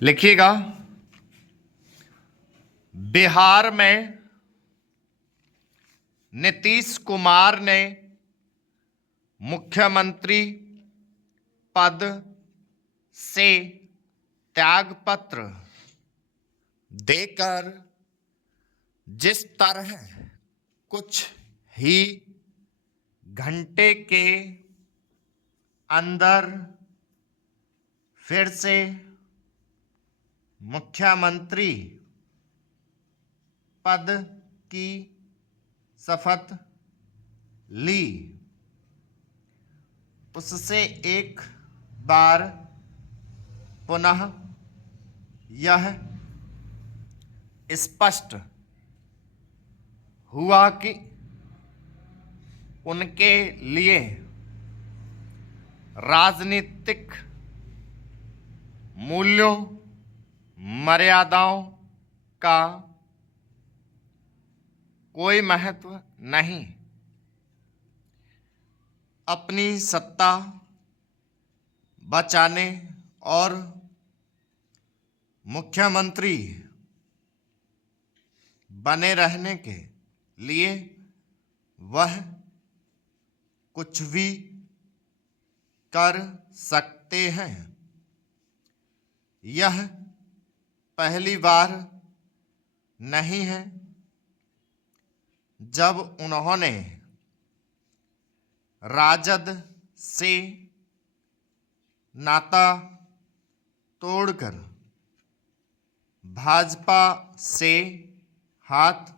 लिखिएगा। बिहार में नीतीश कुमार ने मुख्यमंत्री पद से त्यागपत्र देकर जिस तरह कुछ ही घंटे के अंदर फिर से मुख्यमंत्री पद की शपथ ली, उससे एक बार पुनः यह स्पष्ट हुआ कि उनके लिए राजनीतिक मूल्यों मर्यादाओं का कोई महत्व नहीं। अपनी सत्ता बचाने और मुख्यमंत्री बने रहने के लिए वह कुछ भी कर सकते हैं। यह पहली बार नहीं है जब उन्होंने राजद से नाता तोड़कर भाजपा से हाथ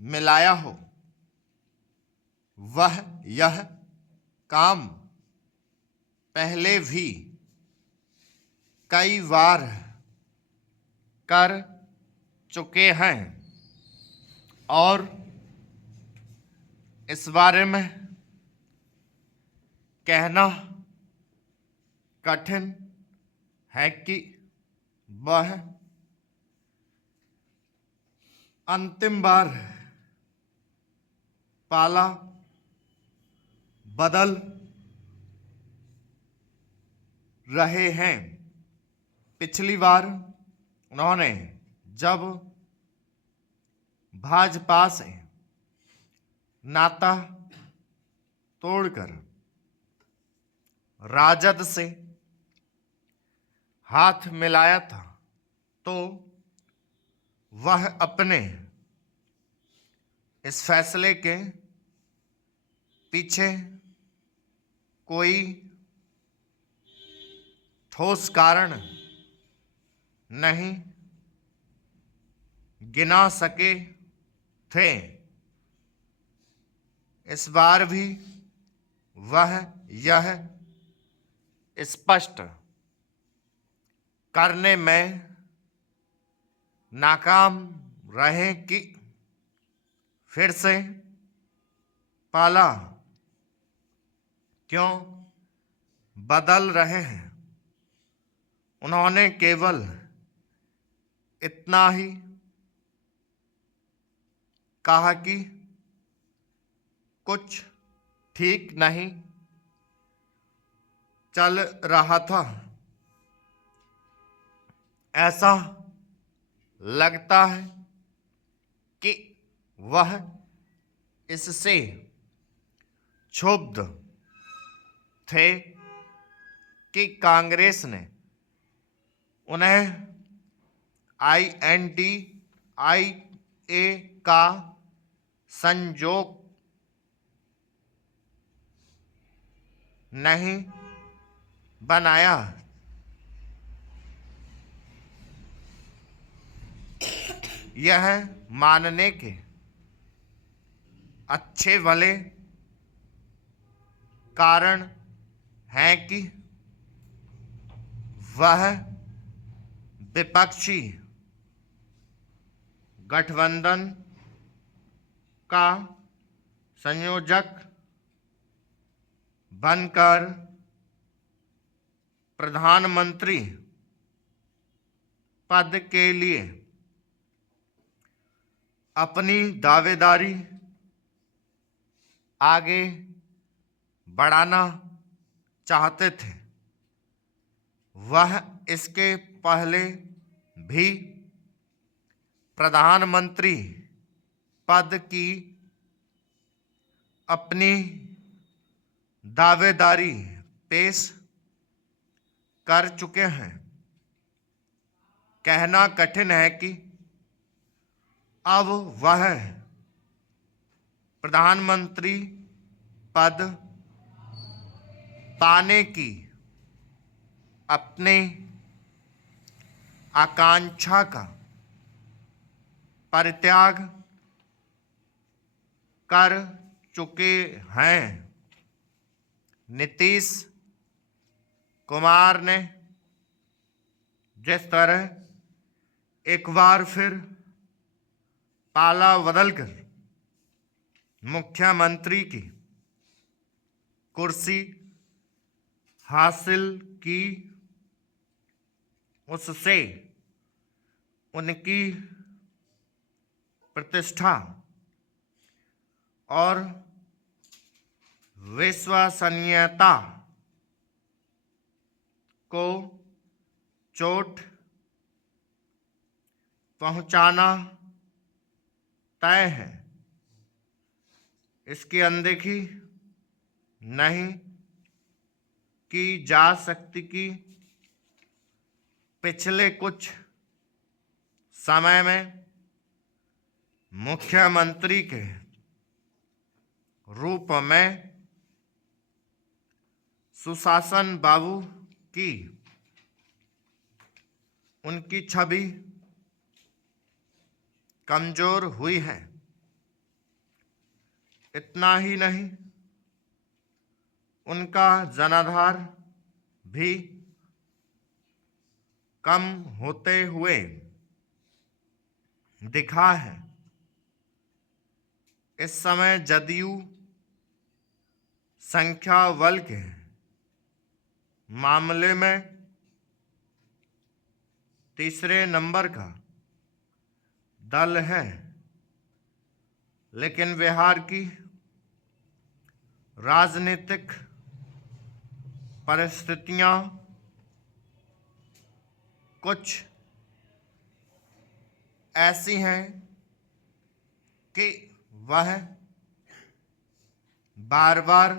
मिलाया हो। वह यह काम पहले भी कई बार कर चुके हैं और इस बारे में कहना कठिन है कि वह अंतिम बार पाला बदल रहे हैं। पिछली बार उन्होंने जब भाजपा से नाता तोड़कर राजद से हाथ मिलाया था तो वह अपने इस फैसले के पीछे कोई ठोस कारण नहीं गिना सके थे। इस बार भी वह यह स्पष्ट करने में नाकाम रहे कि फिर से पाला क्यों बदल रहे हैं। उन्होंने केवल इतना ही कहा कि कुछ ठीक नहीं चल रहा था। ऐसा लगता है कि वह इससे क्षुब्ध थे कि कांग्रेस ने उन्हें INDIA का संयोजक नहीं बनाया। यह मानने के अच्छे भले कारण हैं कि वह विपक्षी गठबंधन का संयोजक बनकर प्रधानमंत्री पद के लिए अपनी दावेदारी आगे बढ़ाना चाहते थे। वह इसके पहले भी प्रधानमंत्री पद की अपनी दावेदारी पेश कर चुके हैं। कहना कठिन है कि अब वह प्रधानमंत्री पद पाने की अपनी आकांक्षा का परित्याग कर चुके हैं। नीतीश कुमार ने जिस तरह एक बार फिर पाला बदलकर मुख्यमंत्री की कुर्सी हासिल की, उससे उनकी प्रतिष्ठा और विश्वसनीयता को चोट पहुंचाना तय है। इसकी अनदेखी नहीं की जा सकती कि पिछले कुछ समय में मुख्यमंत्री के रूप में सुशासन बाबू की उनकी छवि कमजोर हुई है। इतना ही नहीं, उनका जनाधार भी कम होते हुए दिखा है। इस समय जदयू संख्या बल के मामले में तीसरे नंबर का दल है, लेकिन बिहार की राजनीतिक परिस्थितियां कुछ ऐसी हैं कि वह बार बार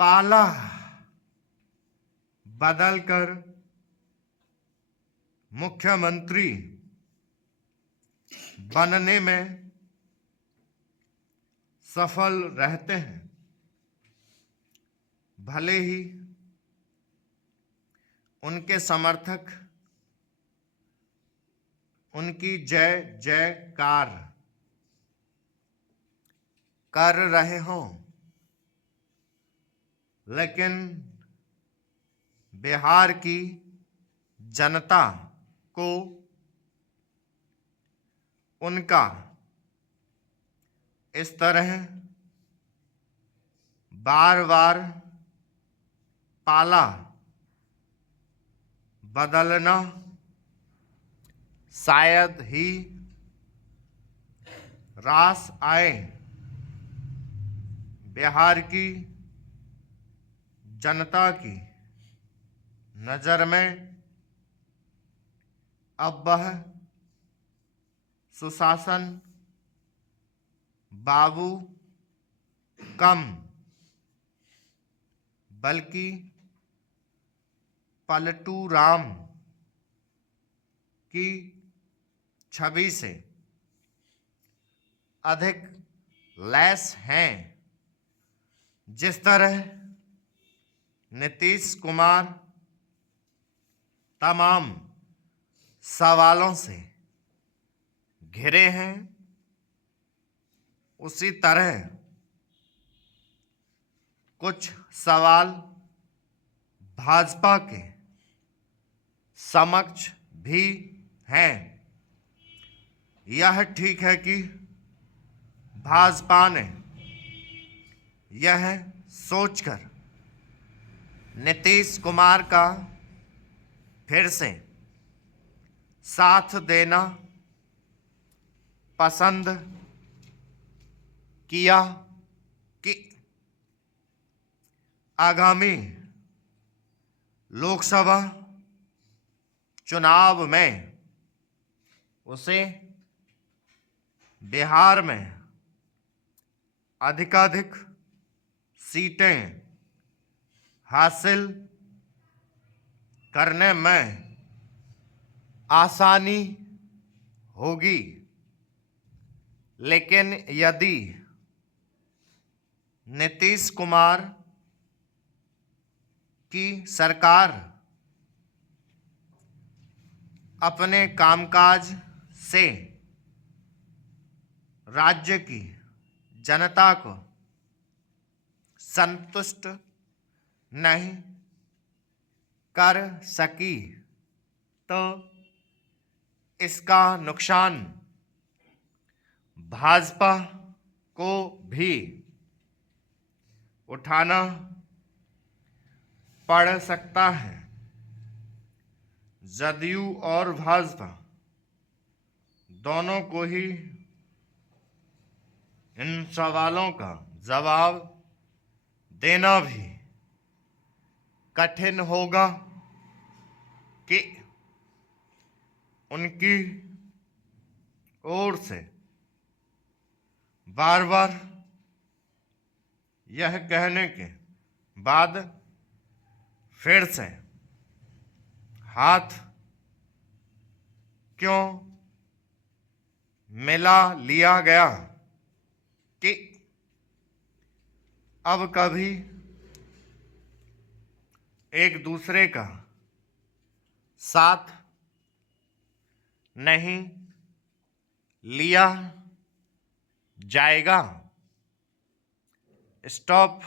पाला बदलकर मुख्यमंत्री बनने में सफल रहते हैं। भले ही उनके समर्थक उनकी जय जयकार कर रहे हों, लेकिन बिहार की जनता को उनका इस तरह बार बार पाला बदलना शायद ही रास आए। बिहार की जनता की नज़र में अब वह सुशासन बाबू कम बल्कि पलटू राम की छवि से अधिक लैस हैं। जिस तरह नीतीश कुमार तमाम सवालों से घिरे हैं, उसी तरह कुछ सवाल भाजपा के समक्ष भी हैं। यह ठीक है कि भाजपा ने यह सोचकर नीतीश कुमार का फिर से साथ देना पसंद किया कि आगामी लोकसभा चुनाव में उसे बिहार में अधिकाधिक सीटें हासिल करने में आसानी होगी। लेकिन यदि नीतीश कुमार की सरकार अपने कामकाज से राज्य की जनता को संतुष्ट नहीं कर सकी तो इसका नुकसान भाजपा को भी उठाना पड़ सकता है। जदयू और भाजपा दोनों को ही इन सवालों का जवाब देना भी कठिन होगा कि उनकी ओर से बार बार यह कहने के बाद फिर से हाथ क्यों मिला लिया गया कि अब कभी एक दूसरे का साथ नहीं लिया जाएगा। स्टॉप